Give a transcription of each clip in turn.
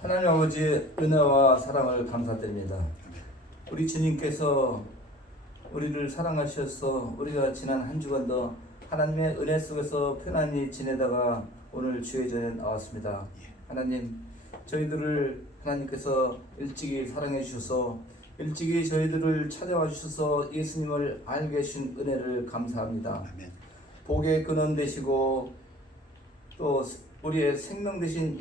하나님 아버지의 은혜와 사랑을 감사드립니다. 우리 주님께서 우리를 사랑하셔서 우리가 지난 한 주간도 하나님의 은혜 속에서 편안히 지내다가 오늘 주의 전에 나왔습니다. 하나님, 저희들을 하나님께서 일찍이 사랑해 주셔서 일찍이 저희들을 찾아와 주셔서 예수님을 알게 해주신 은혜를 감사합니다. 복의 근원 되시고 또 우리의 생명 되신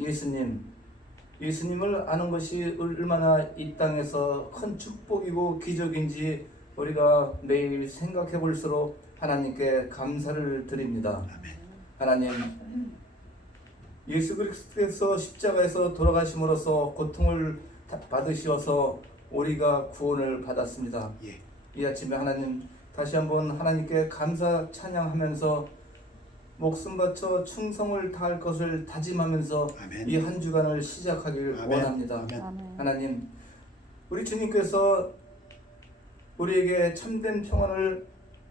예수님을 아는 것이 얼마나 이 땅에서 큰 축복이고 기적인지 우리가 매일 생각해 볼수록 하나님께 감사를 드립니다. 하나님, 예수 그리스도께서 십자가에서 돌아가심으로써 고통을 받으셔서 우리가 구원을 받았습니다. 이 아침에 하나님 다시 한번 하나님께 감사 찬양하면서 목숨 바쳐 충성을 다할 것을 다짐하면서 이 한 주간을 시작하길 원합니다. 하나님, 우리 주님께서 우리에게 참된 평안을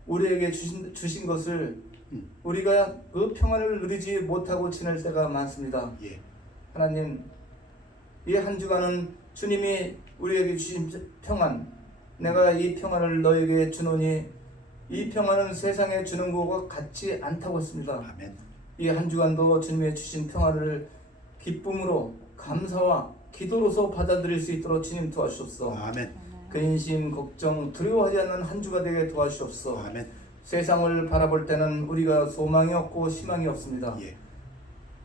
우리에게 주신 것을 우리가 그 평안을 누리지 못하고 지낼 때가 많습니다. 하나님, 이 한 주간은 주님이 우리에게 주신 평안, 내가 이 평안을 너에게 주노니 이 평안은 세상에 주는 것과 같지 않다고 했습니다. 이 한 주간도 주님의 주신 평안을 기쁨으로 감사와 기도로서 받아들일 수 있도록 주님 도와주옵소서. 근심, 걱정, 두려워하지 않는 한 주가 되게 도와주옵소서. 세상을 바라볼 때는 우리가 소망이 없고 희망이 없습니다.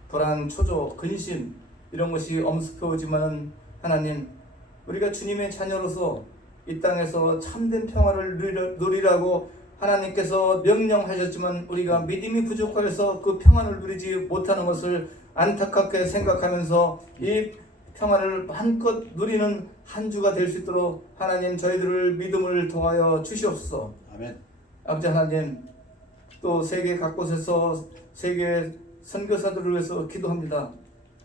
불안, 초조, 근심 이런 것이 엄습해오지만 하나님, 우리가 주님의 자녀로서 이 땅에서 참된 평안을 누리라고 하나님께서 명령하셨지만 우리가 믿음이 부족해서 그 평안을 누리지 못하는 것을 안타깝게 생각하면서 이 평안을 한껏 누리는 한 주가 될 수 있도록 하나님 저희들을 믿음을 통하여 주시옵소서. 아버지 하나님, 또 세계 각곳에서 세계 선교사들을 위해서 기도합니다.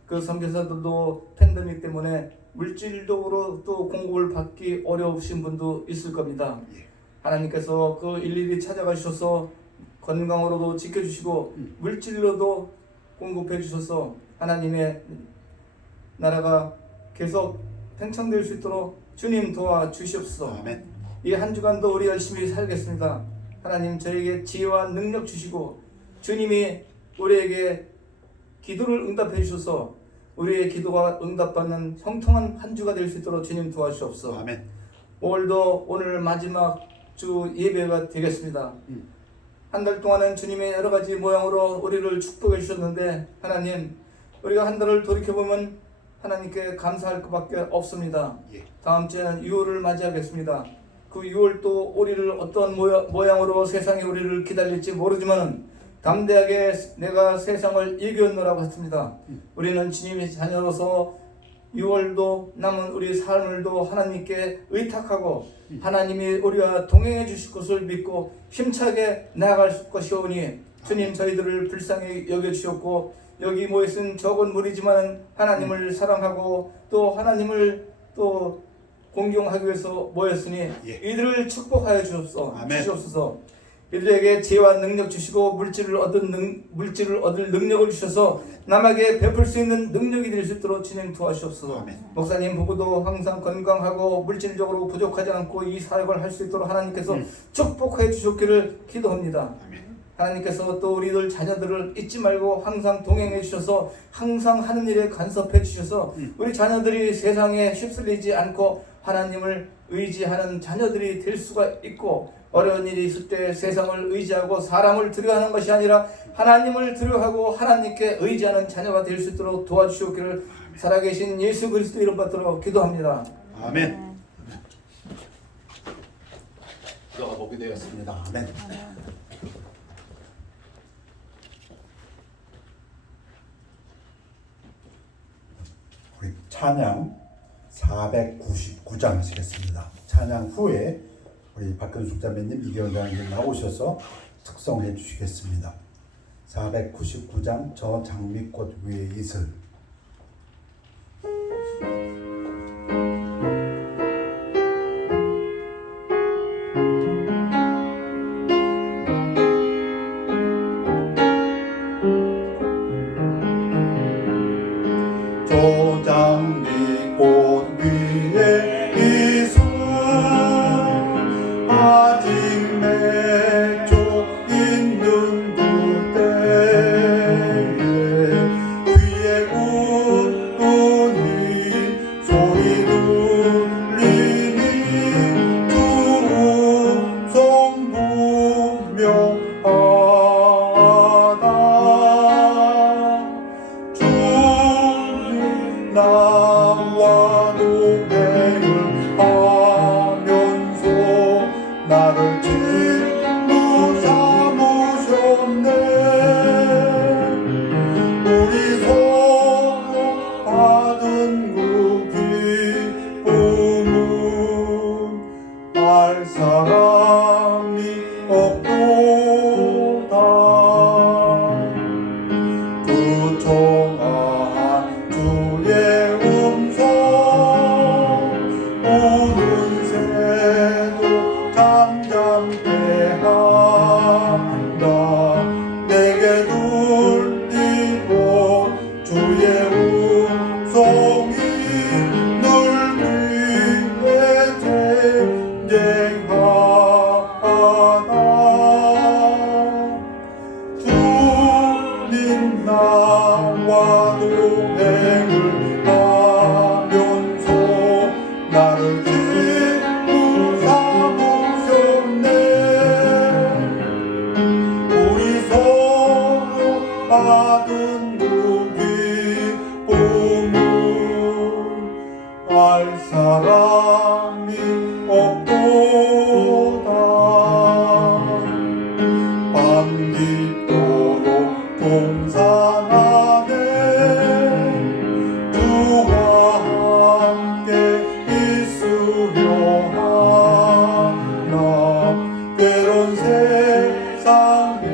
그 선교사들도 팬데믹 때문에 물질적으로 또 공급을 받기 어려우신 분도 있을 겁니다. 하나님께서 그 일일이 찾아가셔서 건강으로도 지켜주시고 물질로도 공급해 주셔서 하나님의 나라가 계속 팽창될 수 있도록 주님 도와주시옵소서. 이 한 주간도 우리 열심히 살겠습니다. 하나님, 저에게 지혜와 능력 주시고 주님이 우리에게 기도를 응답해 주셔서 우리의 기도가 응답받는 형통한 한 주가 될 수 있도록 주님 도와주시옵소서. 오늘 마지막 주 예배가 되겠습니다. 한 달 동안은 주님의 여러 가지 모양으로 우리를 축복해 주셨는데 하나님, 우리가 한 달을 돌이켜보면 하나님께 감사할 것밖에 없습니다. 다음 주에는 6월을 맞이하겠습니다. 그 6월도 우리를 어떤 모양으로 세상이 우리를 기다릴지 모르지만 담대하게 내가 세상을 이겨노라고 했습니다. 우리는 주님의 자녀로서 6월도 남은 우리 삶을도 하나님께 의탁하고 하나님이 우리와 동행해 주실 것을 믿고 힘차게 나아갈 것이오니 주님, 저희들을 불쌍히 여겨주셨고 여기 모여있은 적은 무리지만 하나님을 사랑하고 또 하나님을 또 공경하기 위해서 모였으니 이들을 축복하여 주시옵소서. 이들에게 지혜와 능력 주시고 물질을 얻을 능력을 주셔서 남에게 베풀 수 있는 능력이 될 수 있도록 진행 도와주옵소서. 목사님 부부도 항상 건강하고 물질적으로 부족하지 않고 이 사역을 할 수 있도록 하나님께서 축복해 주셨기를 기도합니다. 하나님께서 또 우리들 자녀들을 잊지 말고 항상 동행해 주셔서 항상 하는 일에 간섭해 주셔서 우리 자녀들이 세상에 휩쓸리지 않고 하나님을 의지하는 자녀들이 될 수가 있고 어려운 일이 있을 때 세상을 의지하고 사람을 두려워하는 것이 아니라 하나님을 두려워하고 하나님께 의지하는 자녀가 될 수 있도록 도와주시기를 살아계신 예수 그리스도 이름 받들어 기도합니다. 아멘. 기도가 복이 되었습니다. 아멘. 우리 찬양 499장 하시겠습니다. 찬양 후에 우리 박근숙 자매님, 이경원 자매님 나오셔서 특성해 주시겠습니다. 499장 저 장미꽃 위에 이슬. 소장미꽃 위에 이슬 아직 맺혀 있는 그때에 귀에 웃으니 소리 들리니 주 음성 분명하다. 주님 나와 동행을 하면서 나를 친구 삼으셨네. 우리 서로 받은 그 기쁨은 알 사람이 없도다. 그 청아한 주의 음성 우는 새도 잠잠케 한다. 내게 들리고 주의 음성이 늘 귀에 쟁쟁하다. 주님 나와 동행을 하면서 나를 친구 삼으셨네. 우리 서로 받은 그 기쁨은 알 사람이 없도다. 밤깃도록 동산 안에 주와 함께 있으려 하나. 때론 세상에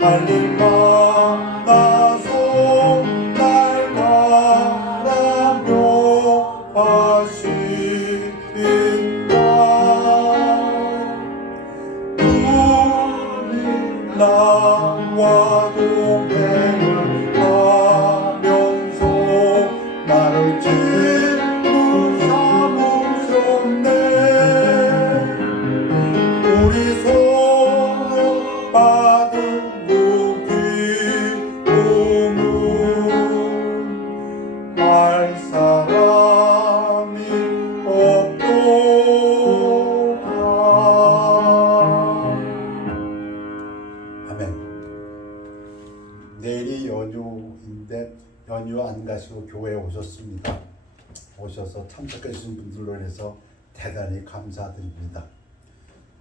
할 일 많아서 날 바라며 하신다. 주님 나와 동행을 하면서 나를 친구 삼으셨네. 우리 서로 받은 그 기쁨은 알 사람이 없도다. 아멘. 내일이 연휴인데 연휴 안 가시고 교회에 오셨습니다. 오셔서 참석해 주신 분들로 인해서 대단히 감사드립니다.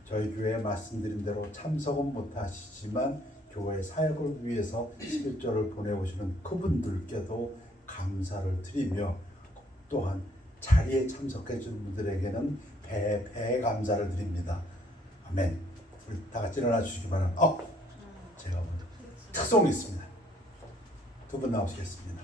저희 교회에 말씀드린 대로 참석은 못하시지만 교회 사역을 위해서 11조를 보내오시는 그분들께도 감사를 드리며 또한 자리에 참석해 주는 분들에게는 배의 감사를 드립니다. 아멘. 우리 다 같이 일어나 주시기 바랍니다. 제가 먼저 특송이 있습니다. 두 분 나오시겠습니다.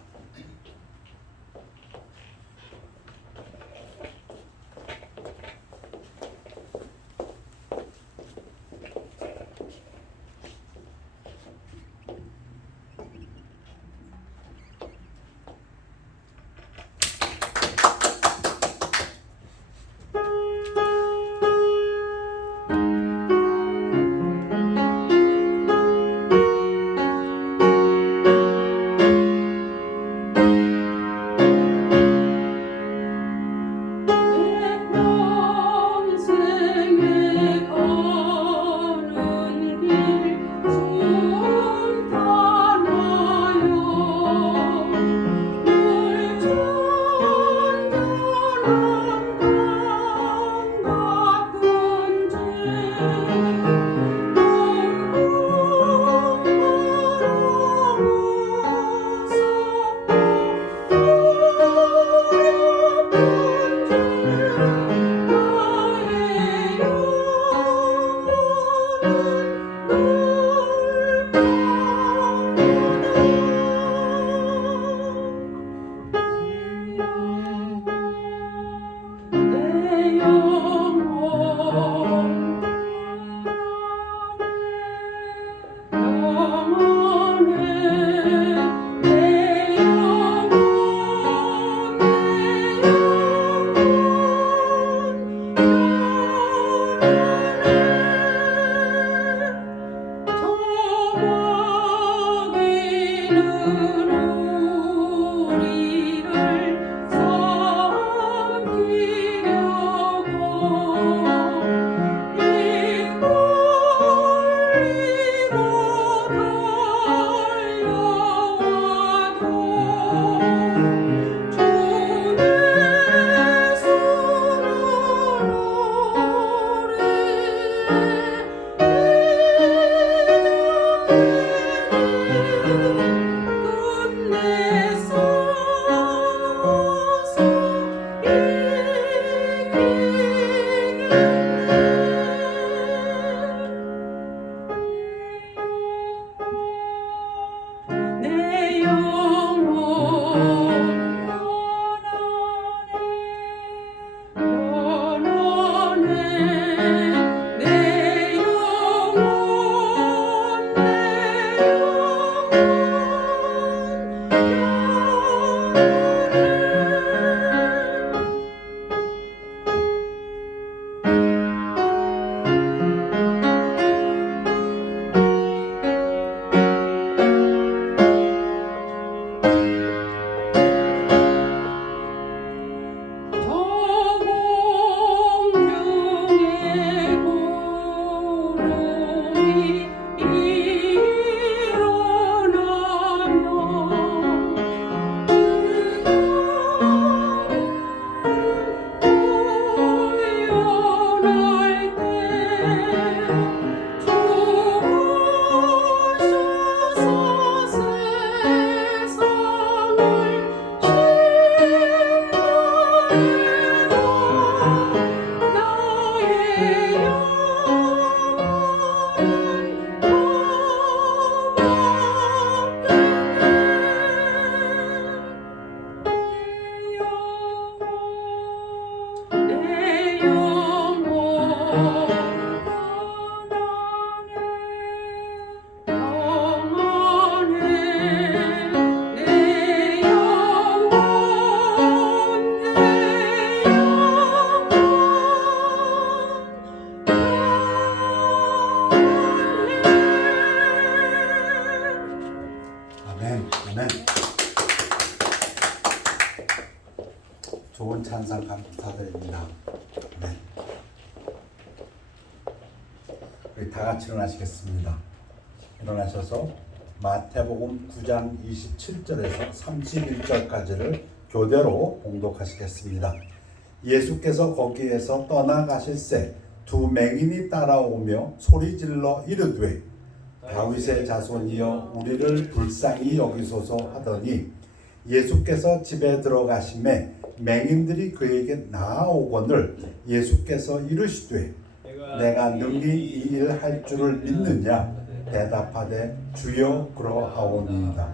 좋은 찬양 감사드립니다. 네. 우리 다 같이 일어나시겠습니다. 일어나셔서 마태복음 9장 27절에서 31절까지를 교대로 봉독하시겠습니다. 예수께서 거기에서 떠나가실새 두 맹인이 따라오며 소리질러 이르되 다윗의 자손이여 우리를 불쌍히 여기소서 하더니 예수께서 집에 들어가심에 맹인들이 그에게 나아오거늘 예수께서 이르시되 내가 능히 이 일 할 줄을 믿느냐 대답하되 주여 그러하오니이다.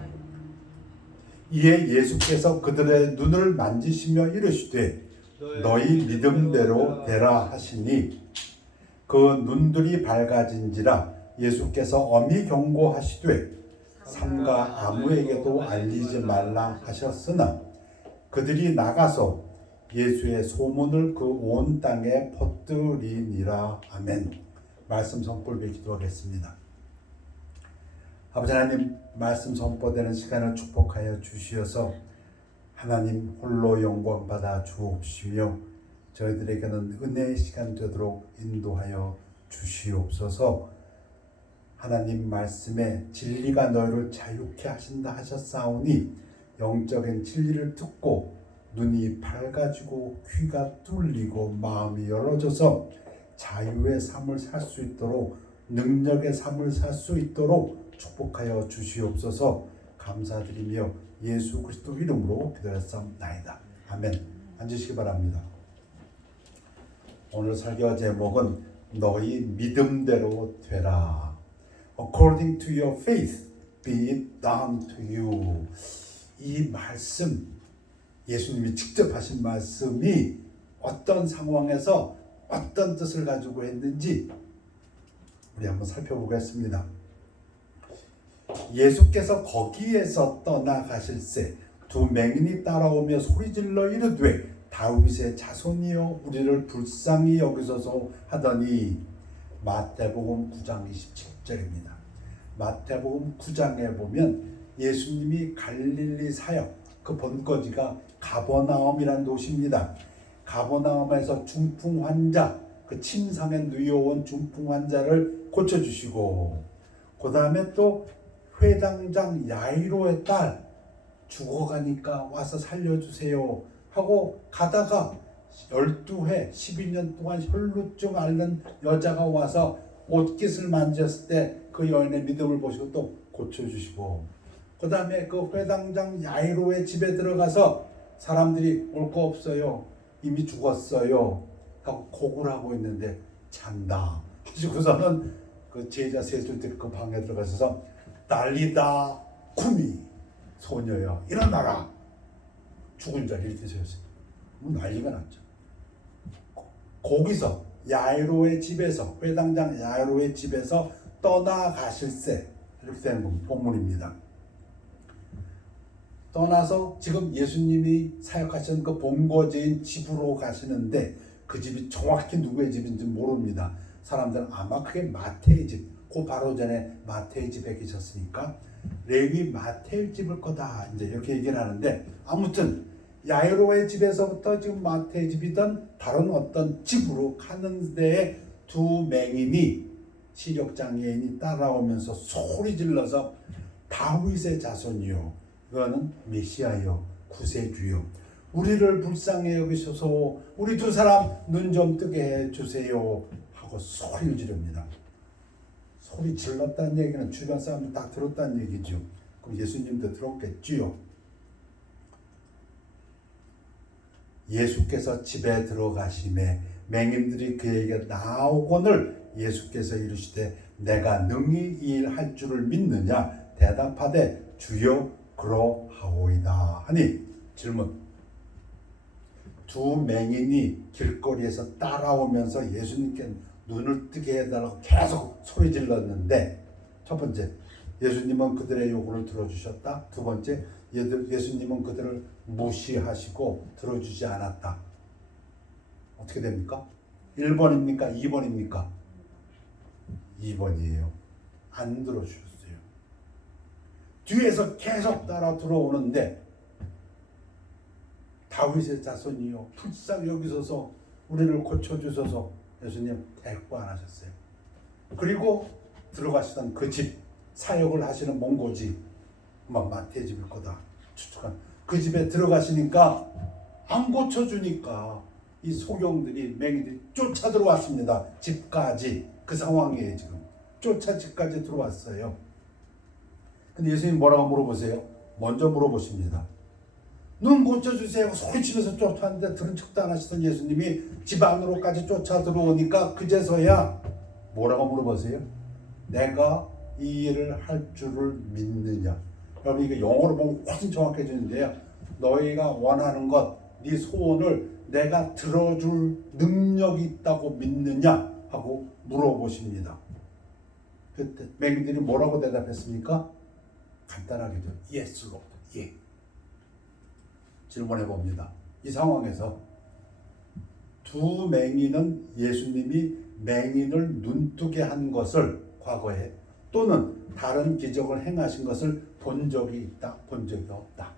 이에 예수께서 그들의 눈을 만지시며 이르시되 너희 믿음대로 되라 하시니 그 눈들이 밝아진지라 예수께서 엄히 경고하시되 삼가 아무에게도 알리지 말라 하셨으나 그들이 나가서 예수의 소문을 그 온 땅에 퍼뜨리니라. 아멘. 말씀 선포를 기도하겠습니다. 아버지 하나님, 말씀 선포되는 시간을 축복하여 주시어서 하나님 홀로 영광 받아 주옵시며 저희들에게는 은혜의 시간 되도록 인도하여 주시옵소서. 하나님 말씀에 진리가 너희를 자유케 하신다 하셨사오니 영적인 진리를 듣고 눈이 밝아지고 귀가 뚫리고 마음이 열어져서 자유의 삶을 살 수 있도록 능력의 삶을 살 수 있도록 축복하여 주시옵소서. 감사드리며 예수 그리스도 이름으로 기도했사옵나이다. 아멘. 앉으시기 바랍니다. 오늘 설교 제목은 너희 믿음대로 되라. According to your faith, be it done to you. 이 말씀, 예수님이 직접 하신 말씀이 어떤 상황에서 어떤 뜻을 가지고 했는지 우리 한번 살펴보겠습니다. 예수께서 거기에서 떠나가실새 두 맹인이 따라오며 소리질러 이르되 다윗의 자손이여 우리를 불쌍히 여기소서 하더니 마태복음 9장 27절입니다. 마태복음 9장에 보면 예수님이 갈릴리 사역 그 본거지가 가버나움이라는 도시입니다. 가버나움에서 중풍 환자, 그 침상에 누워온 중풍 환자를 고쳐주시고, 그 다음에 또 회당장 야이로의 딸 죽어가니까 와서 살려주세요 하고 가다가 12회 12년 동안 혈루증 앓는 여자가 와서 옷깃을 만졌을 때 그 여인의 믿음을 보시고 또 고쳐주시고, 그 다음에 그 회당장 야이로의 집에 들어가서 사람들이 올 거 없어요, 이미 죽었어요 하고 고구를 하고 있는데 잔다 하시고서는 그 제자 셋을 그 방에 들어가셔서 달리다 쿠미, 소녀여 일어나라, 죽은 자를 이렇게 세웠어요. 난리가 났죠. 거기서 야이로의 집에서, 회당장 야이로의 집에서 떠나가실세, 이렇게 되는 본문입니다. 떠나서 지금 예수님이 사역하신 그 본거지인 집으로 가시는데, 그 집이 정확히 누구의 집인지 모릅니다. 사람들은 아마 그게 마태의 집, 그 바로 전에 마태의 집에 계셨으니까 레위 마태의 집일 거다, 이제 이렇게 얘기를 하는데, 아무튼 야이로의 집에서부터 지금 마태의 집이든 다른 어떤 집으로 가는 데에 두 맹인이, 시력장애인이 따라오면서 소리 질러서 다윗의 자손이요, 이거는 메시아요, 구세주요, 우리를 불쌍히 여기셔서 우리 두 사람 눈 좀 뜨게 해주세요 하고 소리를 지릅니다. 소리 질렀다는 얘기는 주변 사람들 다 들었다는 얘기죠. 그럼 예수님도 들었겠지요. 예수께서 집에 들어가심에 맹인들이 그에게 나오거늘 예수께서 이르시되 내가 능히 이 일 할 줄을 믿느냐 대답하되 주여 그러하오이다 하니, 질문. 두 맹인이 길거리에서 따라오면서 예수님께 눈을 뜨게 해달라고 계속 소리 질렀는데, 첫 번째, 예수님은 그들의 요구를 들어주셨다. 두 번째, 예수님은 그들을 무시하시고 들어주지 않았다. 어떻게 됩니까? 1번입니까? 2번입니까? 2번이에요. 안 들어주셨어요. 뒤에서 계속 따라 들어오는데, 다윗의 자손이요, 불쌍히 여기소서 우리를 고쳐주소서, 예수님 대꾸 안 하셨어요. 그리고 들어가시던 그 집, 사역을 하시는 몽고지, 마태의 집일 거다 추측한 그 집에 들어가시니까 안 고쳐주니까 이 소경들이, 맹인들이 쫓아 들어왔습니다. 집까지. 그 상황이에요. 지금 쫓아 집까지 들어왔어요. 근데 예수님 뭐라고 물어보세요? 먼저 물어보십니다. 눈 고쳐주세요 소리치면서 쫓아왔는데 들은 척도 안 하시던 예수님이 집 안으로까지 쫓아 들어오니까 그제서야 뭐라고 물어보세요? 내가 이 일을 할 줄을 믿느냐. 여러분, 이게 영어로 보면 훨씬 정확해지는데요, 너희가 원하는 것, 네 소원을 내가 들어줄 능력이 있다고 믿느냐 하고 물어보십니다. 그때 맹인들이 뭐라고 대답했습니까? 간단하게죠. Yes, Lord. 예. 질문해 봅니다. 이 상황에서 두 맹인은 예수님이 맹인을 눈뜨게 한 것을 과거에, 또는 다른 기적을 행하신 것을 본 적이 있다, 본 적이 없다.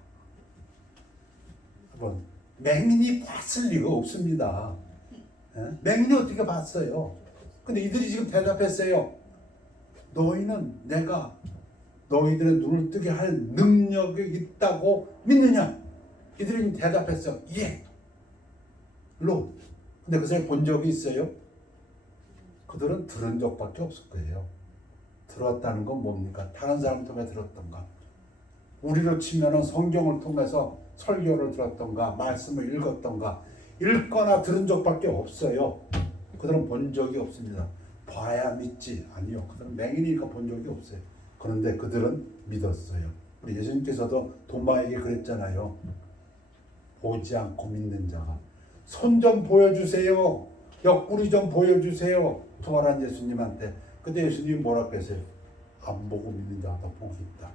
한번 맹인이 봤을 리가 없습니다. 맹인이 어떻게 봤어요? 근데 이들이 지금 대답했어요. 너희는 내가 너희들의 눈을 뜨게 할 능력이 있다고 믿느냐? 이들이 대답했어. 예. 로. 근데 그 사람이 본 적이 있어요? 그들은 들은 적밖에 없을 거예요. 들었다는 건 뭡니까? 다른 사람 통해 들었던가, 우리로 치면은 성경을 통해서 설교를 들었던가, 말씀을 읽었던가, 읽거나 들은 적밖에 없어요. 그들은 본 적이 없습니다. 봐야 믿지. 아니요. 그들은 맹인이니까 본 적이 없어요. 그런데 그들은 믿었어요. 우리 예수님께서도 도마에게 그랬잖아요. 보지 않고 믿는 자가. 손 좀 보여주세요. 옆구리 좀 보여주세요. 부활한 예수님한테. 근데 예수님이 뭐라고 했어요? 안 보고 믿는 자가 더 복이 있다.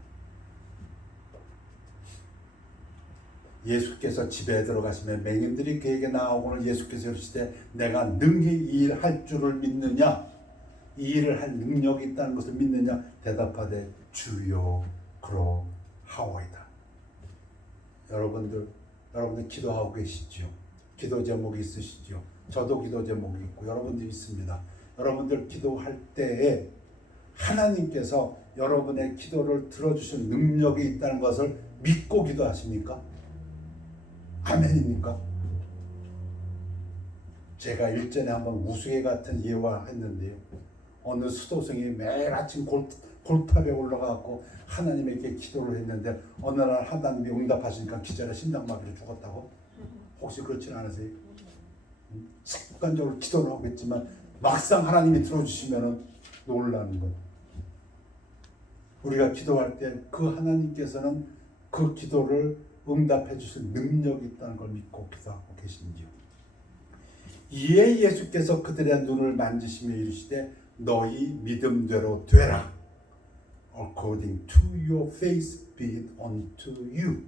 예수께서 집에 들어가시면 맹인들이 그에게 나오고는 예수께서 이르시되 내가 능히 이 일 할 줄을 믿느냐? 이 일을 할 능력이 있다는 것을 믿느냐? 대답하되 주여 그러하오이다. 하와이다. 여러분들 기도하고 계시죠? 기도 제목이 있으시죠? 저도 기도 제목이 있고 여러분들 있습니다. 여러분들 기도할 때에 하나님께서 여러분의 기도를 들어주실 능력이 있다는 것을 믿고 기도하십니까? 아멘입니까? 제가 일전에 한번 우스개 같은 예화했는데요. 어느 수도승이 매일 아침 골탑에 올라가고 하나님에게 기도를 했는데 어느 날 하나님이 응답하시니까 기절해 심장마비로 죽었다고? 혹시 그렇지는 않으세요? 습관적으로 기도를 하고 있지만 막상 하나님이 들어주시면 놀라는 것. 우리가 기도할 때 그 하나님께서는 그 기도를 응답해 주실 능력이 있다는 걸 믿고 기도하고 계신지요. 이에 예수께서 그들의 눈을 만지시며 이르시되 너희 믿음대로 되라. According to your faith be it unto you.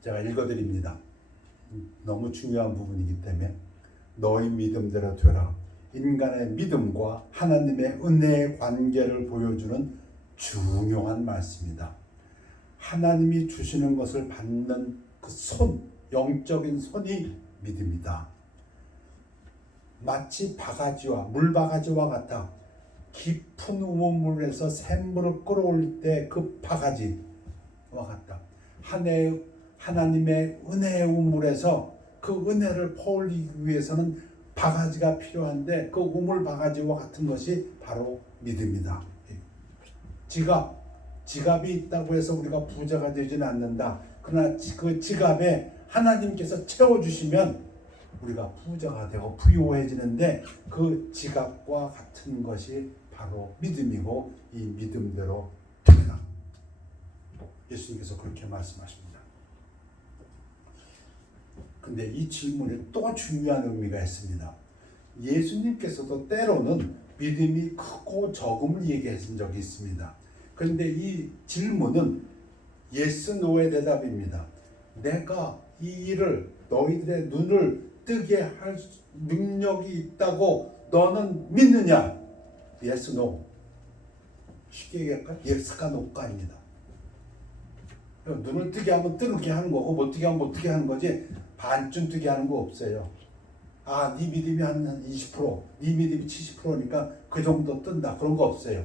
제가 읽어드립니다. 너무 중요한 부분이기 때문에 너희 믿음대로 되라. 인간의 믿음과 하나님의 은혜의 관계를 보여주는 중요한 말씀이다. 하나님이 주시는 것을 받는 그 손, 영적인 손이 믿음이다. 마치 바가지와 물바가지와 같아 깊은 우물에서 샘물을 끌어올릴 때 그 바가지와 같다. 하나님의 은혜의 우물에서 그 은혜를 퍼올리기 위해서는 바가지가 필요한데 그 우물 바가지와 같은 것이 바로 믿음이다. 지갑이 있다고 해서 우리가 부자가 되지는 않는다. 그러나 그 지갑에 하나님께서 채워주시면 우리가 부자가 되고 부유해지는데 그 지갑과 같은 것이 바로 믿음이고 이 믿음대로 되라. 예수님께서 그렇게 말씀하십니다. 근데 이 질문에 또 중요한 의미가 있습니다. 예수님께서도 때로는 믿음이 크고 적음을 얘기하신 적이 있습니다. 그런데 이 질문은 yes, no의 대답입니다. 내가 이 일을 너희들의 눈을 뜨게 할 능력이 있다고 너는 믿느냐? yes, no. 쉽게 얘기할까? yes가 no가 아닙니다. 눈을 뜨게 하면 뜨게 하는 거고 못 뜨게 하면 못 뜨게 하는 거지 반쯤 뜨게 하는 거 없어요. 아, 네 믿음이 한 20%, 네 믿음이 70%니까 그 정도 뜬다. 그런 거 없어요.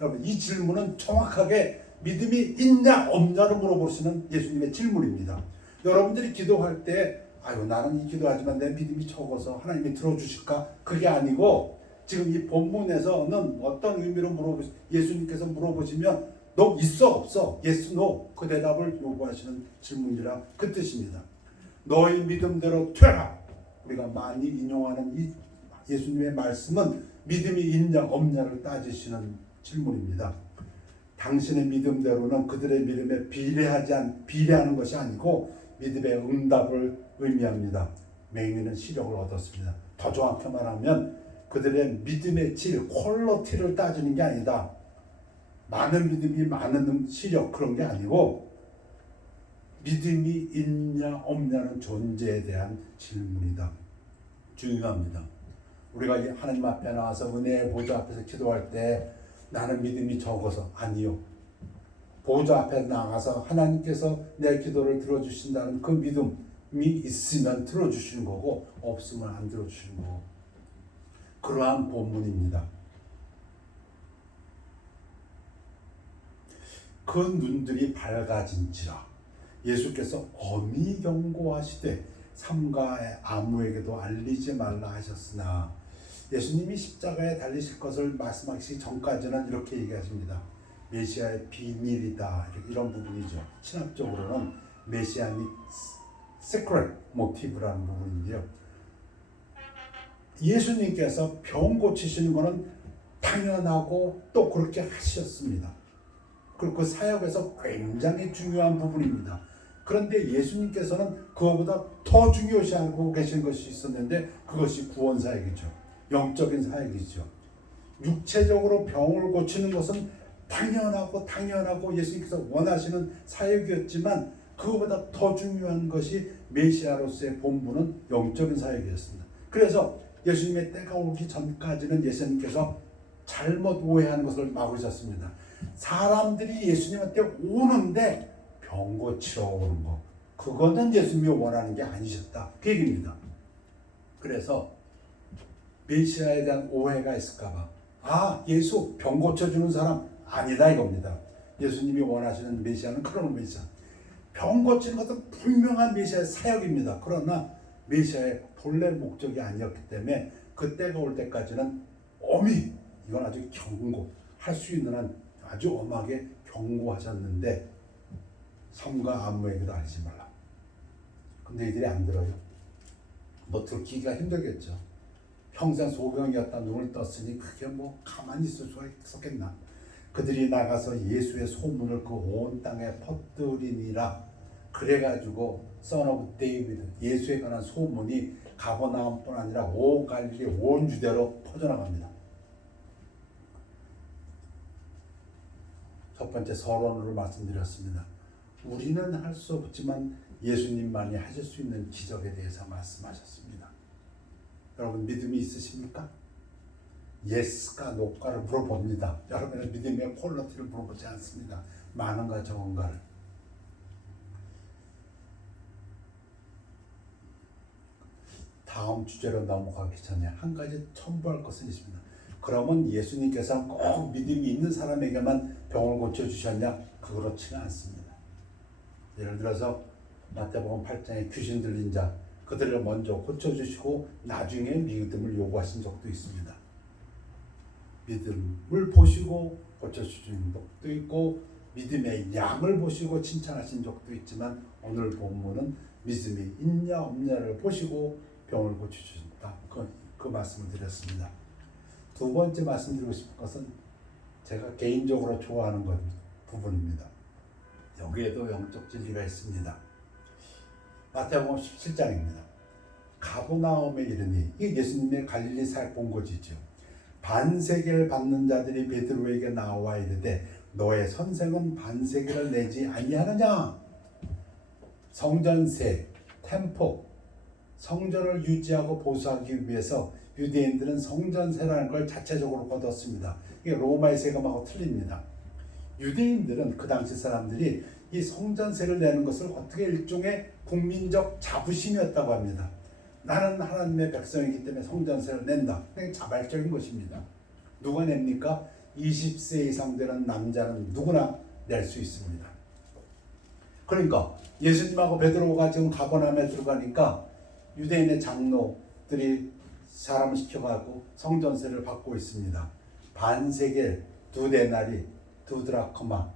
여러분, 이 질문은 정확하게 믿음이 있냐 없냐로 물어보시는 예수님의 질문입니다. 여러분들이 기도할 때 아유 나는 이 기도하지만 내 믿음이 적어서 하나님이 들어주실까? 그게 아니고 지금 이 본문에서는 어떤 의미로 예수님께서 물어보시면 너 있어 없어? yes, no 그 대답을 요구하시는 질문이라 그 뜻입니다. 너희 믿음대로 되라. 우리가 많이 인용하는 이 예수님의 말씀은 믿음이 있냐 없냐를 따지시는 질문입니다. 당신의 믿음대로는 그들의 믿음에 비례하는 것이 아니고 믿음의 응답을 의미합니다. 맹인은 시력을 얻었습니다. 더 정확히 말하면 그들의 믿음의 질, 퀄리티를 따지는 게 아니다. 많은 믿음이 많은 시력 그런 게 아니고 믿음이 있냐 없냐는 존재에 대한 질문이다. 중요합니다. 우리가 하나님 앞에 나와서 은혜의 보좌 앞에서 기도할 때 나는 믿음이 적어서 아니요. 보좌 앞에 나가서 하나님께서 내 기도를 들어주신다는 그 믿음이 있으면 들어주시는 거고 없으면 안 들어주시는 거고 그러한 본문입니다. 그 눈들이 밝아진지라 예수께서 엄히 경고하시되 삼가의 아무에게도 알리지 말라 하셨으나 예수님이 십자가에 달리실 것을 말씀하시기 전까지는 이렇게 얘기하십니다. 메시아의 비밀이다. 이런 부분이죠. 신학적으로는 메시아닉 시크릿 모티브라는 부분인데요. 예수님께서 병 고치시는 것은 당연하고 또 그렇게 하셨습니다. 그리고 그 사역에서 굉장히 중요한 부분입니다. 그런데 예수님께서는 그거보다 더 중요시하고 계신 것이 있었는데 그것이 구원 사역이죠. 영적인 사역이죠. 육체적으로 병을 고치는 것은 당연하고 예수님께서 원하시는 사역이었지만 그거보다 더 중요한 것이 메시아로서의 본분은 영적인 사역이었습니다. 그래서 예수님의 때가 오기 전까지는 예수님께서 잘못 오해하는 것을 막으셨습니다. 사람들이 예수님한테 오는데 병 고치러 오는 거, 그거는 예수님이 원하는 게 아니셨다, 그 얘기입니다. 그래서 메시아에 대한 오해가 있을까봐, 예수 병 고쳐주는 사람 아니다 이겁니다. 예수님이 원하시는 메시아는 그런 메시아, 병 고치는 것은 분명한 메시아의 사역입니다. 그러나 메시아의 본래 목적이 아니었기 때문에 그때가 올 때까지는 엄히, 이건 아주 경고할 수 있는 한 아주 엄하게 경고하셨는데, 삼가 아무에게도 알리지 말라. 근데 이들이 안 들어요. 뭐 듣기가 힘들겠죠. 평생 소경이었다 눈을 떴으니 그게 뭐 가만히 있을 수가 있었겠나. 그들이 나가서 예수의 소문을 그 온 땅에 퍼뜨리니라. 그래가지고 Son of David, 예수에 관한 소문이 가버나움뿐 아니라 온 갈릴리 온 유대로 퍼져나갑니다. 첫 번째 서론으로 말씀드렸습니다. 우리는 할 수 없지만 예수님만이 하실 수 있는 기적에 대해서 말씀하셨습니다. 여러분 믿음이 있으십니까? 예스가 노가를 물어봅니다. 여러분의 믿음의 퀄리티를 물어보지 않습니다. 많은가 적은가를. 다음 주제로 넘어가기 전에 한 가지 첨부할 것은 있습니다. 그러면 예수님께서는 꼭 믿음이 있는 사람에게만 병을 고쳐주셨냐? 그렇지는 않습니다. 예를 들어서 마태복음 8장에 귀신 들린 자, 그들을 먼저 고쳐주시고 나중에 믿음을 요구하신 적도 있습니다. 믿음을 보시고 고쳐주신 적도 있고, 믿음의 양을 보시고 칭찬하신 적도 있지만, 오늘 본문은 믿음이 있냐 없냐를 보시고 병을 고쳐주신다, 그 말씀을 드렸습니다. 두 번째 말씀드리고 싶은 것은 제가 개인적으로 좋아하는 부분입니다. 여기에도 영적 진리가 있습니다. 마태복음 17장입니다. 가버나움에 이르니, 이게 예수님의 갈릴리 사역 본거지죠. 반세계를 받는 자들이 베드로에게 나와 이르되 너의 선생은 반세계를 내지 아니하느냐? 성전세, 템포, 성전을 유지하고 보수하기 위해서 유대인들은 성전세라는 걸 자체적으로 거뒀습니다. 이게 로마의 세금하고 틀립니다. 유대인들은 그 당시 사람들이 이 성전세를 내는 것을 어떻게 일종의 국민적 자부심이었다고 합니다. 나는 하나님의 백성이기 때문에 성전세를 낸다. 그게 자발적인 것입니다. 누가 냅니까? 20세 이상 되는 남자는 누구나 낼 수 있습니다. 그러니까 예수님하고 베드로가 지금 가버나움에 들어가니까 유대인의 장로들이 사람을 시켜가지고 성전세를 받고 있습니다. 반세겔, 2데나리, 2드라크마,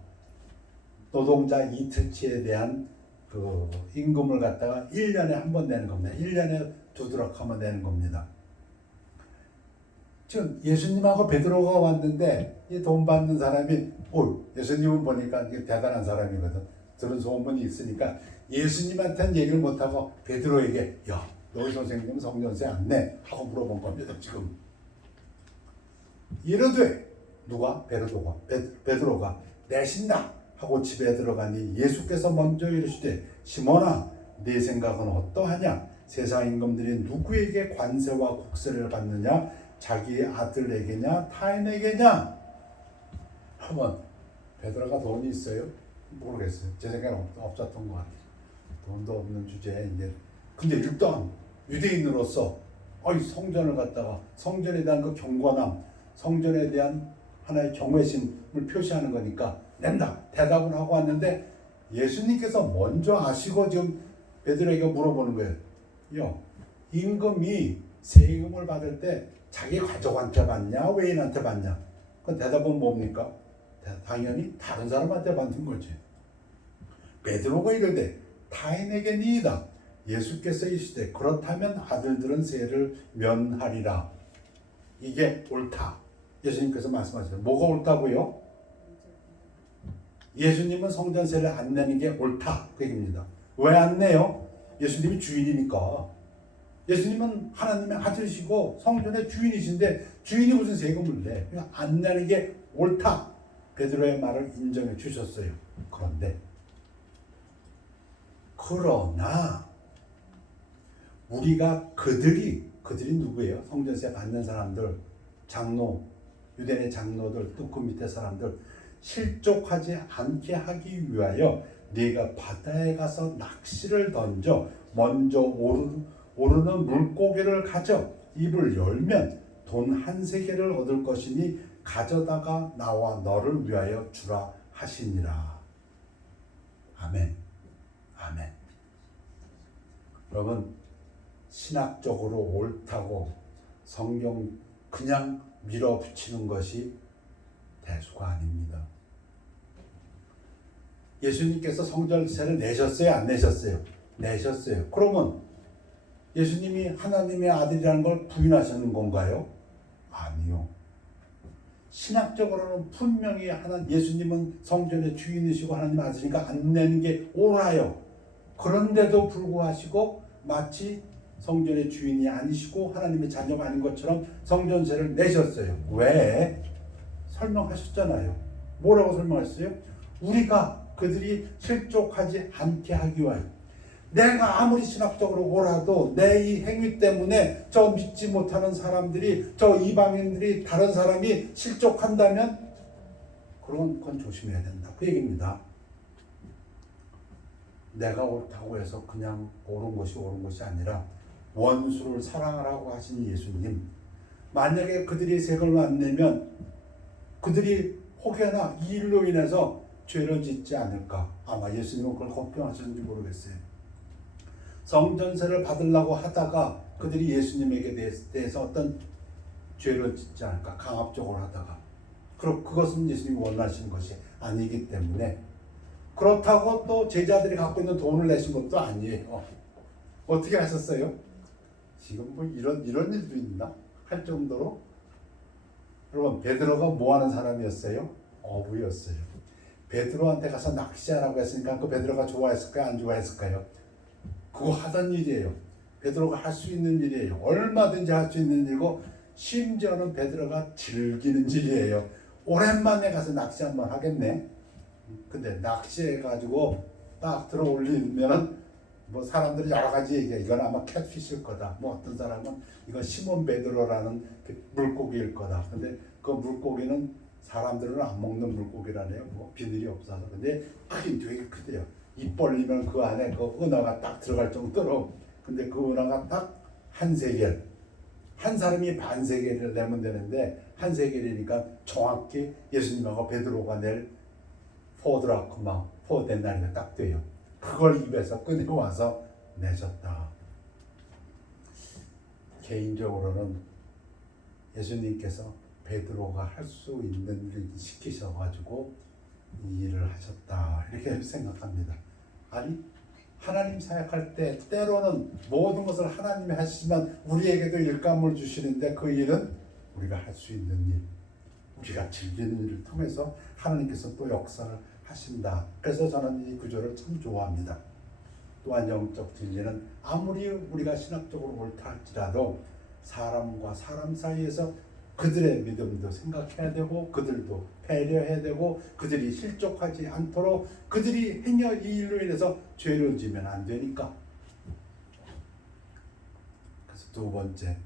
노동자 이틀치에 대한 그 임금을 갖다가 1년에 한 번 내는 겁니다. 1년에 2드라크마 내는 겁니다. 지금 예수님하고 베드로가 왔는데 이 돈 받는 사람이, 예수님은 보니까 대단한 사람이거든. 들은 소문이 있으니까 예수님한테는 얘기를 못하고 베드로에게, 야, 너희 선생님 성전세 안 내? 하고 물어본 겁니다. 지금 이르되, 누가? 베드로가 내신다 하고 집에 들어가니 예수께서 먼저 이르시되, 시몬아, 네 생각은 어떠하냐? 세상 임금들이 누구에게 관세와 국세를 받느냐? 자기 아들에게냐 타인에게냐? 한번 베드로가 돈이 있어요? 모르겠어요. 제 생각엔 없었던 것 같아요. 돈도 없는 주제에 이제, 근데 일단 유대인으로서 성전을 갖다가 성전에 대한 그 경건함, 성전에 대한 하나의 경외심을 표시하는 거니까 낸다 대답을 하고 왔는데, 예수님께서 먼저 아시고 지금 베드로에게 물어보는 거예요. 임금이 세금을 받을 때 자기 가족한테 받냐 외인한테 받냐? 그 대답은 뭡니까? 당연히 다른 사람한테 받는 거지. 베드로가 이르되 타인에게 니이다. 예수께서 이르시되 그렇다면 아들들은 세를 면하리라. 이게 옳다. 예수님께서 말씀하셨어요. 뭐가 옳다고요? 예수님은 성전세를 안 내는 게 옳다, 그 얘기입니다. 왜 안 내요? 예수님이 주인이니까. 예수님은 하나님의 아들이시고 성전의 주인이신데 주인이 무슨 세금을 내? 그냥 안 내는 게 옳다. 베드로의 말을 인정해 주셨어요. 그러나 우리가 그들이 누구예요? 성전세 받는 사람들, 장로, 유대인의 장로들, 또 그 밑에 사람들, 실족하지 않게 하기 위하여 네가 바다에 가서 낚시를 던져 먼저 오르는 물고기를 가져 입을 열면 돈 한 세겔을 얻을 것이니 가져다가 나와 너를 위하여 주라 하시니라. 아멘. 아멘. 여러분, 신학적으로 옳다고 성경 그냥 밀어붙이는 것이 대수가 아닙니다. 예수님께서 성전세를 내셨어요? 안 내셨어요? 내셨어요. 그러면 예수님이 하나님의 아들이라는 걸 부인하시는 건가요? 아니요. 신학적으로는 분명히 예수님은 성전의 주인이시고 하나님의 아들이니까 안 내는 게 옳아요. 그런데도 불구하고 마치 성전의 주인이 아니시고 하나님의 자녀가 아닌 것처럼 성전세를 내셨어요. 왜? 설명하셨잖아요. 뭐라고 설명하셨어요? 우리가 그들이 실족하지 않게 하기 위하여, 내가 아무리 신학적으로 옳아도 내 이 행위 때문에 저 믿지 못하는 사람들이, 저 이방인들이, 다른 사람이 실족한다면 그런 건 조심해야 된다. 그 얘기입니다. 내가 옳다고 해서 그냥 옳은 것이 아니라 원수를 사랑하라고 하신 예수님, 만약에 그들이 세금을 안 내면 그들이 혹여나 이 일로 인해서 죄를 짓지 않을까. 아마 예수님은 그걸 걱정하셨는지 모르겠어요. 성전세를 받으려고 하다가 그들이 예수님에게 대해서 어떤 죄를 짓지 않을까. 강압적으로 하다가. 그것은 예수님이 원하시는 것이 아니기 때문에, 그렇다고 또 제자들이 갖고 있는 돈을 내신 것도 아니에요. 어떻게 하셨어요? 지금 뭐 이런 일도 있나? 할 정도로. 여러분, 베드로가 뭐 하는 사람이었어요? 어부였어요. 베드로한테 가서 낚시하라고 했으니까 그 베드로가 좋아했을까요? 안 좋아했을까요? 그거 하던 일이에요. 베드로가 할 수 있는 일이에요. 얼마든지 할 수 있는 일이고, 심지어는 베드로가 즐기는 일이에요. 오랜만에 가서 낚시 한번 하겠네. 근데 낚시해가지고 딱 들어 올리면은 뭐 사람들이 여러 가지 얘기해. 이건 아마 캣피시일 거다. 뭐 어떤 사람은 이건 시몬 베드로라는 물고기일 거다. 근데 그 물고기는 사람들은 안 먹는 물고기라네요. 뭐 비늘이 없어서. 근데 크긴 되게 크대요. 입 벌리면 그 안에 그 은어가 딱 들어갈 정도로. 근데 그 은어가 딱 한 세겔. 한 사람이 반 세겔을 내면 되는데 한 세겔이니까 정확히 예수님하고 베드로가 낼 4드라크마, 4데나리가 딱 돼요. 그걸 입에서 꺼내와서 내셨다. 개인적으로는 예수님께서 베드로가 할 수 있는 일을 시키셔가지고 이 일을 하셨다, 이렇게 생각합니다. 아니, 하나님 사역할 때 때로는 모든 것을 하나님이 하시지만 우리에게도 일감을 주시는데, 그 일은 우리가 할 수 있는 일, 우리가 즐기는 일을 통해서 하나님께서 또 역사를 하신다. 그래서 저는 이 구절을 참 좋아합니다. 또한 영적 진리는 아무리 우리가 신학적으로 옳다 할지라도 사람과 사람 사이에서 그들의 믿음도 생각해야 되고, 그들도 배려해야 되고, 그들이 실족하지 않도록 그들이 행여 이 일로 인해서 죄를 지면 안 되니까. 그래서 두 번째,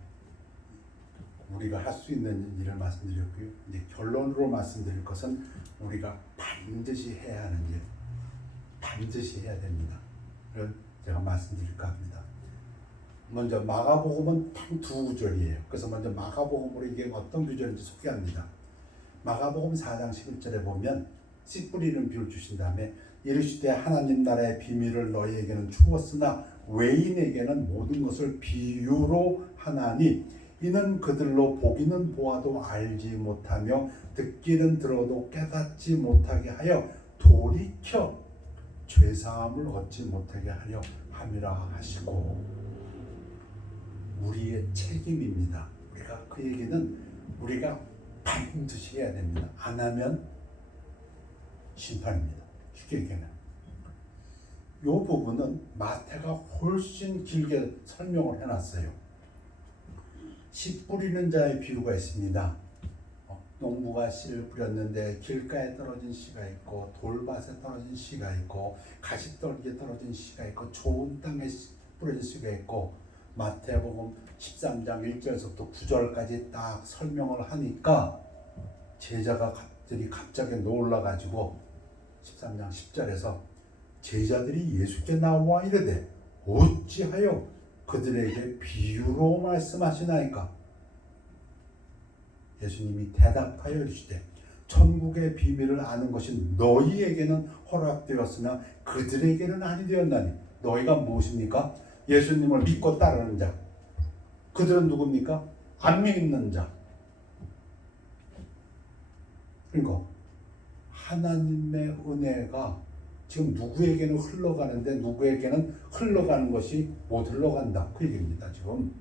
우리가 할 수 있는 일을 말씀드렸고요. 이제 결론으로 말씀드릴 것은 우리가 반드시 해야 하는 일, 반드시 해야 됩니다. 그걸 제가 말씀드릴까 합니다. 먼저 마가복음은 단 두 구절이에요. 그래서 먼저 마가복음으로 이게 어떤 구절인지 소개합니다. 마가복음 4장 11절에 보면 씨 뿌리는 비유를 주신 다음에 이르시되 하나님 나라의 비밀을 너희에게는 주었으나 외인에게는 모든 것을 비유로 하나니 이는 그들로 보기는 보아도 알지 못하며 듣기는 들어도 깨닫지 못하게 하여 돌이켜 죄사함을 얻지 못하게 하려 함이라 하시고, 우리의 책임입니다. 우리가 그 얘기는 우리가 반드시 해야 됩니다. 안 하면 심판입니다. 쉽게 얘기하면. 이 부분은 마태가 훨씬 길게 설명을 해놨어요. 씨 뿌리는 자의 비유가 있습니다. 농부가 씨를 뿌렸는데 길가에 떨어진 씨가 있고, 돌밭에 떨어진 씨가 있고, 가시떨기에 떨어진 씨가 있고, 좋은 땅에 뿌려진 씨가 있고, 마태복음 13장 1절에서부터 9절까지 딱 설명을 하니까 제자가 들이 갑자기 놀라가지고 13장 10절에서 제자들이 예수께 나와 이르되 어찌하여 그들에게 비유로 말씀하시나이까. 예수님이 대답하여 이르시되 천국의 비밀을 아는 것이 너희에게는 허락되었으나 그들에게는 아니 되었나니. 너희가 무엇입니까? 예수님을 믿고 따르는 자. 그들은 누굽니까? 안 믿는 자. 그러니까 하나님의 은혜가 지금 누구에게는 흘러가는데 누구에게는 흘러가는 것이 못 흘러간다. 그 얘기입니다. 지금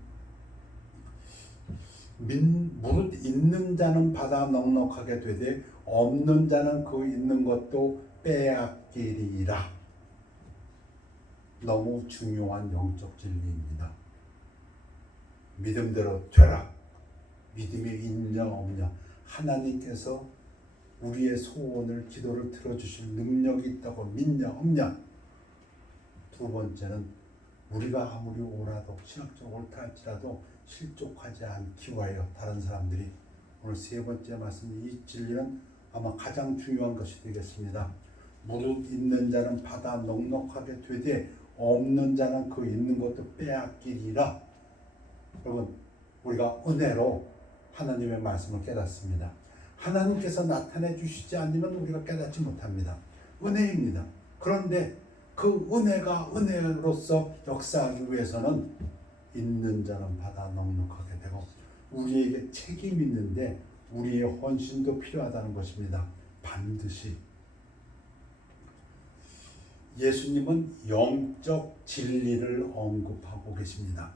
무릇 있는 자는 받아 넉넉하게 되되 없는 자는 그 있는 것도 빼앗기리라. 너무 중요한 영적 진리입니다. 믿음대로 되라. 믿음이 있냐 없냐. 하나님께서 우리의 소원을 기도를 들어주실 능력이 있다고 믿냐 없냐. 두 번째는 우리가 아무리 오라도 신학적으로 옳다 할지라도 실족하지 않기 위하여 다른 사람들이. 오늘 세 번째 말씀, 이 진리는 아마 가장 중요한 것이 되겠습니다. 무릇 있는 자는 받아 넉넉하게 되되 없는 자는 그 있는 것도 빼앗기리라. 여러분, 우리가 은혜로 하나님의 말씀을 깨닫습니다. 하나님께서 나타내 주시지 않으면 우리가 깨닫지 못합니다. 은혜입니다. 그런데 그 은혜가 은혜로서 역사하기 위해서는 있는 자는 받아 넉넉하게 되고 우리에게 책임이 있는데 우리의 헌신도 필요하다는 것입니다. 반드시. 예수님은 영적 진리를 언급하고 계십니다.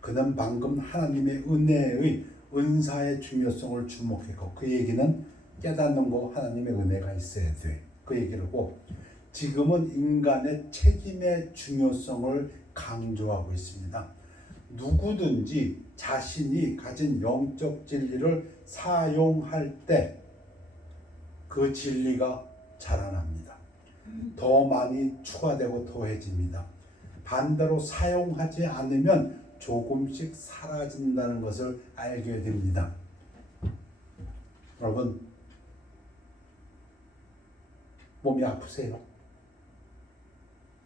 그는 방금 하나님의 은혜의 은사의 중요성을 주목했고 그 얘기는 깨닫는 거 하나님의 은혜가 있어야 돼. 그 얘기를고 지금은 인간의 책임의 중요성을 강조하고 있습니다. 누구든지 자신이 가진 영적 진리를 사용할 때 그 진리가 자라납니다. 더 많이 추가되고 더해집니다. 반대로 사용하지 않으면 조금씩 사라진다는 것을 알게 됩니다. 여러분, 몸이 아프세요?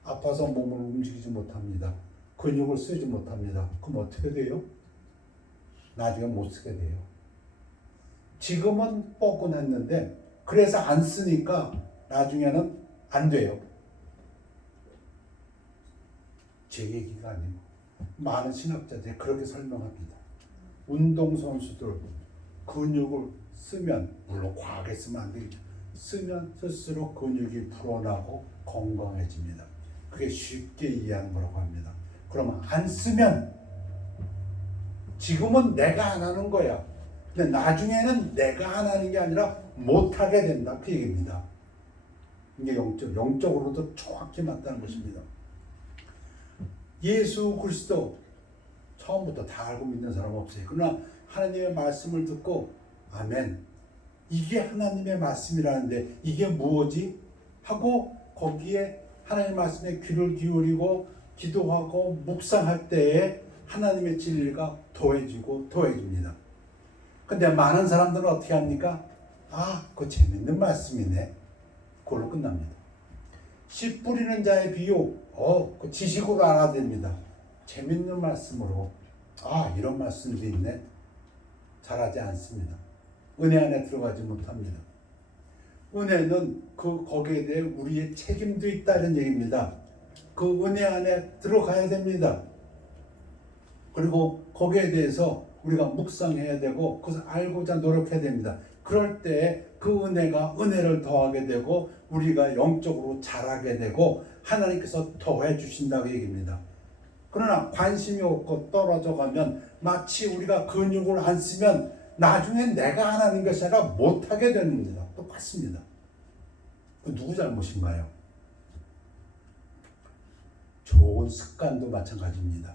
아파서 몸을 움직이지 못합니다. 근육을 쓰지 못합니다. 그럼 어떻게 돼요? 나중에 못 쓰게 돼요. 지금은 뻐근했는데 그래서 안 쓰니까 나중에는 안 돼요. 제 얘기가 아니고 많은 신학자들이 그렇게 설명합니다. 운동선수들 근육을 쓰면, 물론 과하게 쓰면 안 되겠죠. 쓰면 쓸수록 근육이 불어나고 건강해집니다. 그게 쉽게 이해하는 거라고 합니다. 그러면 안 쓰면 지금은 내가 안 하는 거야. 근데 나중에는 내가 안 하는 게 아니라 못하게 된다. 그 얘기입니다. 이게 영적으로도 정확히 맞다는 것입니다. 예수 그리스도 처음부터 다 알고 믿는 사람 없어요. 그러나 하나님의 말씀을 듣고 아멘, 이게 하나님의 말씀이라는데 이게 무엇이? 하고 거기에 하나님의 말씀에 귀를 기울이고 기도하고 묵상할 때에 하나님의 진리가 더해지고 더해집니다. 근데 많은 사람들은 어떻게 합니까? 아, 그거 재밌는 말씀이네. 그걸로 끝납니다. 씨 뿌리는 자의 비유, 그 지식으로 알아듣습니다. 재밌는 말씀으로, 아, 이런 말씀도 있네. 잘하지 않습니다. 은혜 안에 들어가지 못합니다. 은혜는 거기에 대해 우리의 책임도 있다는 얘기입니다. 그 은혜 안에 들어가야 됩니다. 그리고 거기에 대해서 우리가 묵상해야 되고 그것을 알고자 노력해야 됩니다. 그럴 때 그 은혜가 은혜를 더하게 되고 우리가 영적으로 자라게 되고 하나님께서 더해 주신다고 얘기입니다. 그러나 관심이 없고 떨어져 가면 마치 우리가 근육을 안 쓰면 나중에 내가 안 하는 것이 아니라 못하게 됩니다. 똑같습니다. 그 누구 잘못인가요? 좋은 습관도 마찬가지입니다.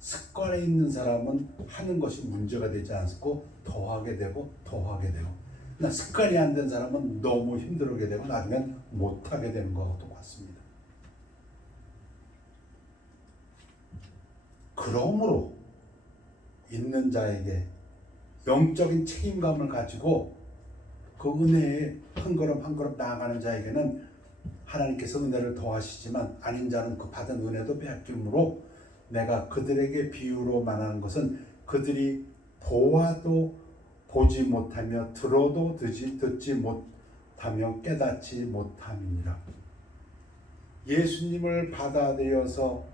습관에 있는 사람은 하는 것이 문제가 되지 않고 더하게 되고 더하게 되고, 그러나 습관이 안 된 사람은 너무 힘들게 되고 나중엔 못하게 되는 것과 똑같습니다. 그러므로 있는 자에게 영적인 책임감을 가지고 그 은혜에 한 걸음 한 걸음 나아가는 자에게는 하나님께서 은혜를 더하시지만 아닌 자는 그 받은 은혜도 빼앗김으로 내가 그들에게 비유로 말하는 것은 그들이 보아도 보지 못하며 들어도 듣지 못하며 깨닫지 못함이니라. 예수님을 받아들여서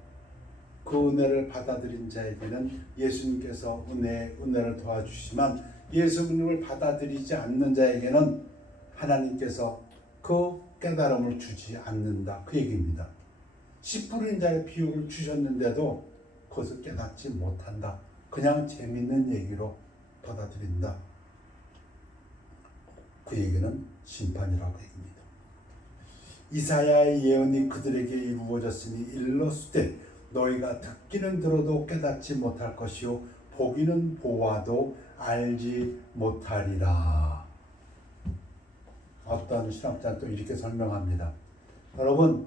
그 은혜를 받아들인 자에게는 예수님께서 은혜를 도와주시지만 예수님을 받아들이지 않는 자에게는 하나님께서 그 깨달음을 주지 않는다. 그 얘기입니다. 씨 뿌린 자의 비유를 주셨는데도 그것을 깨닫지 못한다. 그냥 재밌는 얘기로 받아들인다. 그 얘기는 심판이라고 얘기입니다. 이사야의 예언이 그들에게 이루어졌으니 일렀으되 너희가 듣기는 들어도 깨닫지 못할 것이요 보기는 보아도 알지 못하리라. 어떤 신학자는 또 이렇게 설명합니다. 여러분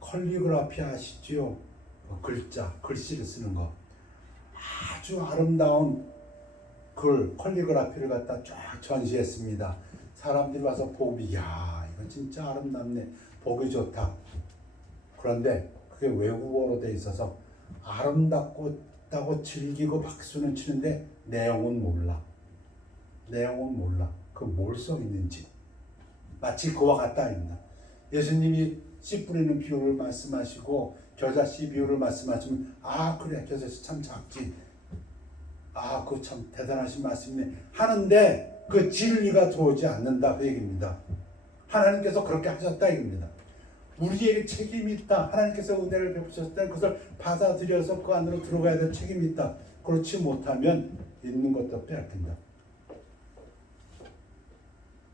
컬리그라피 아시죠? 글씨를 쓰는 거. 아주 아름다운 컬리그라피를 갖다 쫙 전시했습니다. 사람들이 와서 보고 야 이거 진짜 아름답네. 보기 좋다. 그런데 그게 외국어로 돼 있어서 아름답고 즐기고 박수는 치는데 내용은 몰라. 그 뭘 써 있는지. 마치 그와 같다입니다. 예수님이 씨 뿌리는 비유를 말씀하시고 겨자씨 비유를 말씀하시면 그래 겨자씨 참 작지. 그거 참 대단하신 말씀이네 하는데 그 진리가 들어오지 않는다 그 얘기입니다. 하나님께서 그렇게 하셨다 얘기입니다. 우리에게 책임이 있다. 하나님께서 은혜를 베푸셨을 때 그것을 받아들여서 그 안으로 들어가야 될 책임이 있다. 그렇지 못하면 있는 것도 빼앗긴다.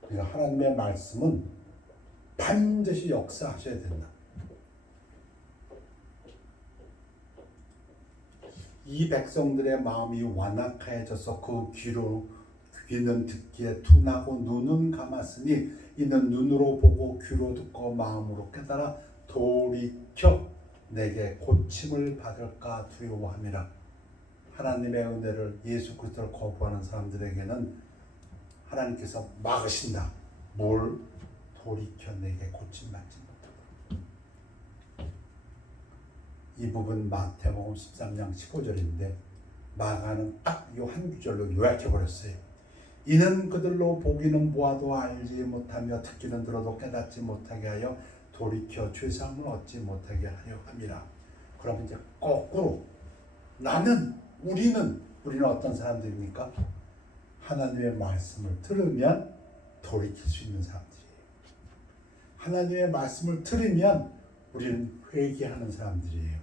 그러니까 하나님의 말씀은 반드시 역사하셔야 된다. 이 백성들의 마음이 완악해져서 그 귀는 듣기에 둔하고 눈은 감았으니 이는 눈으로 보고 귀로 듣고 마음으로 깨달아 돌이켜 내게 고침을 받을까 두려워함이라. 하나님의 은혜를 예수 그리스도를 거부하는 사람들에게는 하나님께서 막으신다. 뭘? 돌이켜 내게 고침받지 못하고. 이 부분 마태복음 13장 15절인데 마가는 딱 이 한 구절로 요약해버렸어요. 이는 그들로 보기는 보아도 알지 못하며 듣기는 들어도 깨닫지 못하게 하여 돌이켜 죄사함을 얻지 못하게 하려 함이라. 그럼 이제 거꾸로 우리는 어떤 사람들입니까? 하나님의 말씀을 들으면 돌이킬 수 있는 사람들이에요. 하나님의 말씀을 들으면 우리는 회개하는 사람들이에요.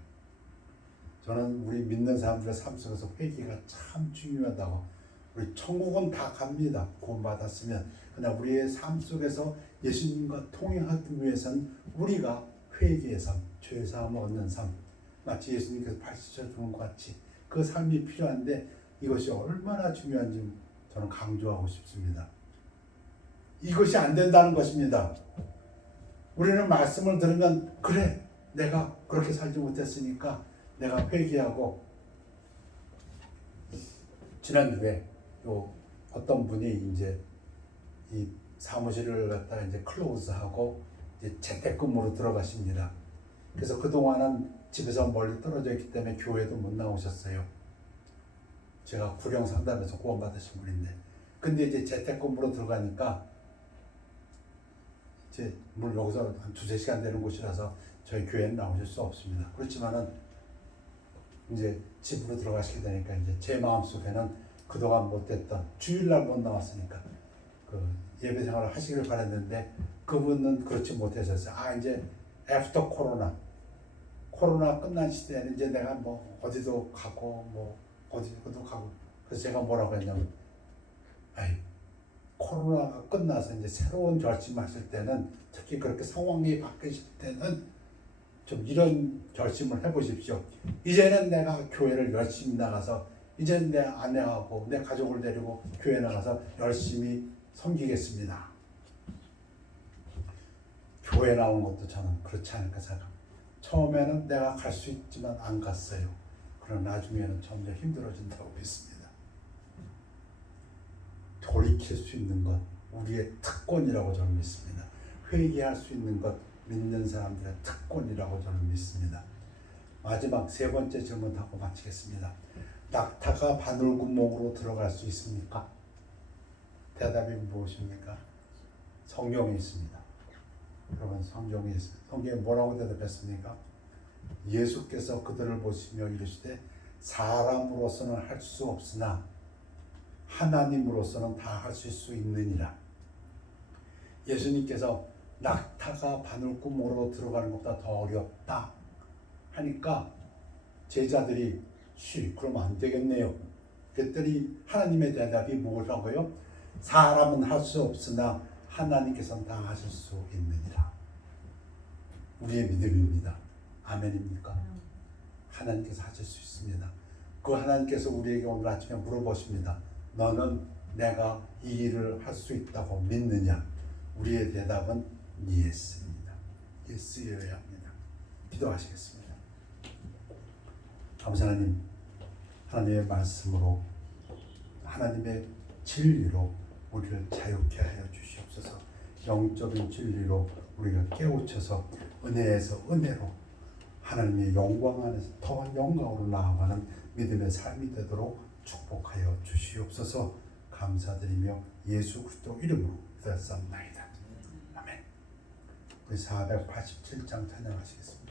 저는 우리 믿는 사람들의 삶 속에서 회개가 참 중요하다고. 우리 천국은 다 갑니다. 구원받았으면. 그러나 우리의 삶 속에서 예수님과 통행하기 위해서는 우리가 회개의 삶, 죄사함을 얻는 삶, 마치 예수님께서 발시켜 주는 것 같이 그 삶이 필요한데 이것이 얼마나 중요한지 저는 강조하고 싶습니다. 이것이 안 된다는 것입니다. 우리는 말씀을 들으면 그래 내가 그렇게 살지 못했으니까 내가 회개하고. 지난주에 또 어떤 분이 이제 이 사무실을 갖다가 이제 클로즈하고 이제 재택근무로 들어가십니다. 그래서 그동안은 집에서 멀리 떨어져 있기 때문에 교회도 못 나오셨어요. 제가 구령 상담에서 구원받으신 분인데. 근데 이제 재택근무로 들어가니까 이제 물론 여기서 한 2-3시간 되는 곳이라서 저희 교회는 나오실 수 없습니다. 그렇지만은 이제 집으로 들어가시게 되니까 이제 제 마음속에는 그동안 못했던 주일날 못 나왔으니까 그 예배 생활을 하시기를 바랬는데 그분은 그렇지 못하셨어요. 이제 애프터 코로나 끝난 시대에는 이제 내가 뭐 어디도 가고 어디도 가고. 그래서 제가 뭐라고 했냐면 코로나가 끝나서 이제 새로운 결심하실 때는 특히 그렇게 상황이 바뀌실 때는 좀 이런 결심을 해보십시오. 이제는 내가 교회를 열심히 나가서 이제는 내 아내하고 내 가족을 데리고 교회 나가서 열심히 섬기겠습니다. 교회 나온 것도 저는 그렇지 않을까 생각합니다. 처음에는 내가 갈 수 있지만 안 갔어요. 그러나 나중에는 점점 힘들어진다고 믿습니다. 돌이킬 수 있는 것 우리의 특권이라고 저는 믿습니다. 회개할 수 있는 것 믿는 사람들의 특권이라고 저는 믿습니다. 마지막 세 번째 질문하고 마치겠습니다. 낙타가 바늘구멍으로 들어갈 수 있습니까? 대답이 무엇입니까? 성경에 있습니다. 여러분 성경에 있습니다. 성경에 뭐라고 대답했습니까? 예수께서 그들을 보시며 이르시되 사람으로서는 할 수 없으나 하나님으로서는 다 하실 수 있느니라. 예수님께서 낙타가 바늘구멍으로 들어가는 것보다 더 어렵다 하니까 제자들이 그러면 안 되겠네요. 그랬더니 하나님의 대답이 뭐라고요? 사람은 할 수 없으나 하나님께서는 다 하실 수 있느니라. 우리의 믿음입니다. 아멘입니까? 하나님께서 하실 수 있습니다. 그 하나님께서 우리에게 오늘 아침에 물어보십니다. 너는 내가 이 일을 할 수 있다고 믿느냐? 우리의 대답은 예스입니다. 예스여야 합니다. 기도하시겠습니다. 아버지 하나님, 하나님의 말씀으로 하나님의 진리로 우리를 자유케 하여 주시옵소서. 영적인 진리로 우리가 깨우쳐서 은혜에서 은혜로 하나님의 영광 안에서 더 영광으로 나아가는 믿음의 삶이 되도록 축복하여 주시옵소서. 감사드리며 예수 그리스도 이름으로 기도했사옵나이다. 아멘. 우리 487장 찬양하시겠습니다.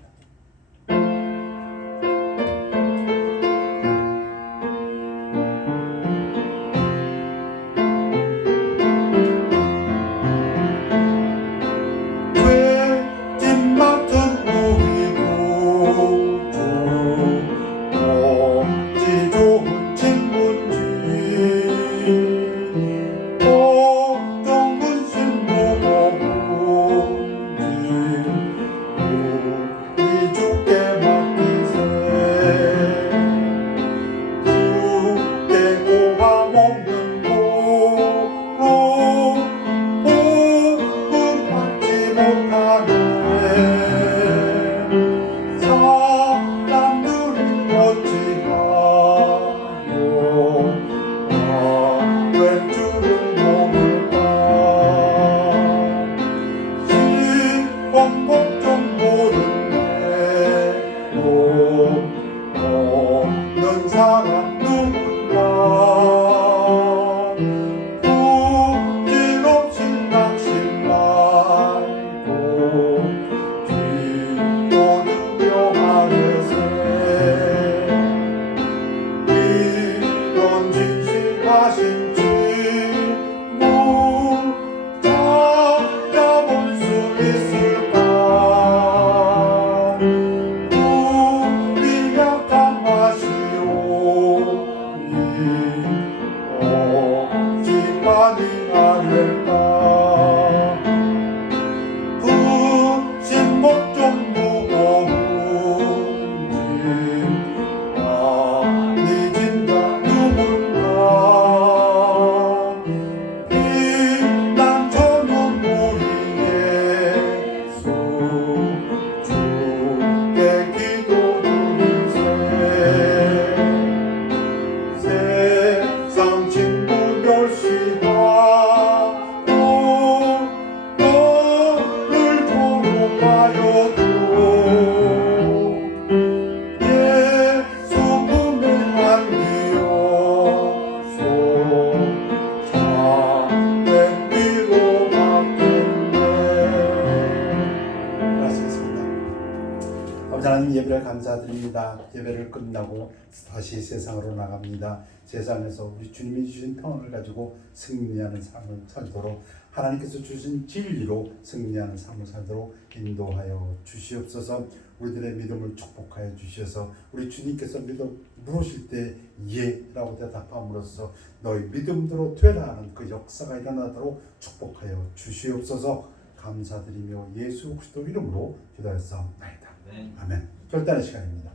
예배를 감사드립니다. 예배를 끝나고 다시 세상으로 나갑니다. 세상에서 우리 주님이 주신 평안을 가지고 승리하는 삶을 살도록 하나님께서 주신 진리로 승리하는 삶을 살도록 인도하여 주시옵소서. 우리들의 믿음을 축복하여 주셔서 우리 주님께서 믿음 물으실 때 예라고 대답함으로써 너희 믿음대로 되라 하는 그 역사가 일어나도록 축복하여 주시옵소서. 감사드리며 예수 그리스도 이름으로 기도했사옵나이다. 아멘. 결단의 시간입니다.